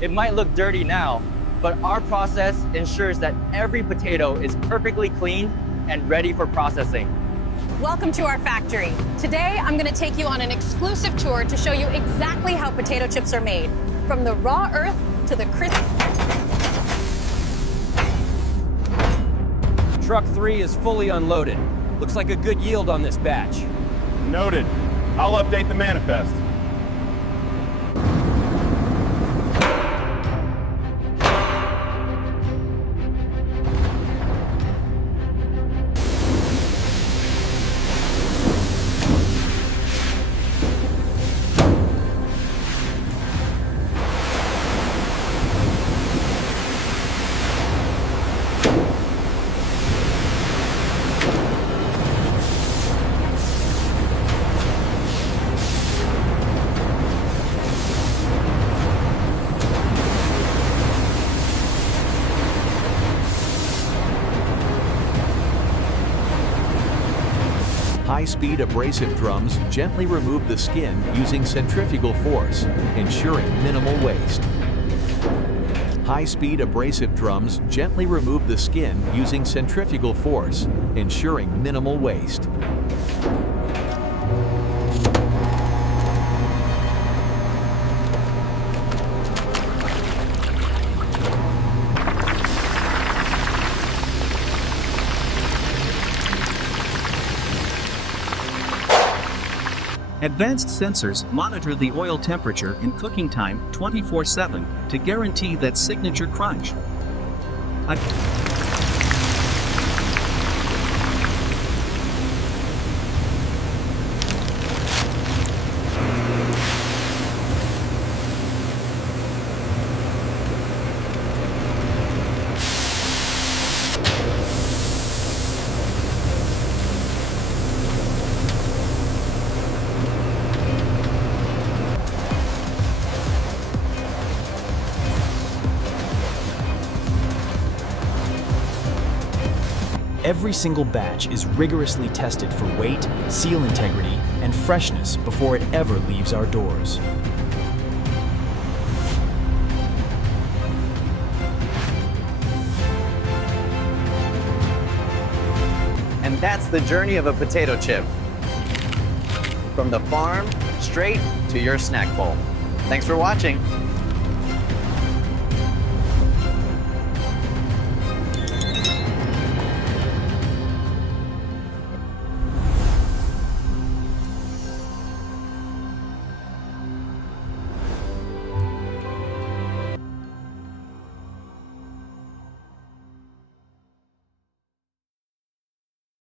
It might look dirty now, but our process ensures that every potato is perfectly cleaned and ready for processing. Welcome to our factory. Today, I'm going to take you on an exclusive tour to show you exactly how potato chips are made, from the raw earth to the crisp. Truck 3 is fully unloaded. Looks like a good yield on this batch. Noted. I'll update the manifest. High-speed abrasive drums gently remove the skin using centrifugal force, ensuring minimal waste. High-speed abrasive drums gently remove the skin using centrifugal force, ensuring minimal waste. Advanced sensors monitor the oil temperature and cooking time 24/7 to guarantee that signature crunch. Every single batch is rigorously tested for weight, seal integrity, and freshness before it ever leaves our doors. And that's the journey of a potato chip. From the farm, straight to your snack bowl. Thanks for watching.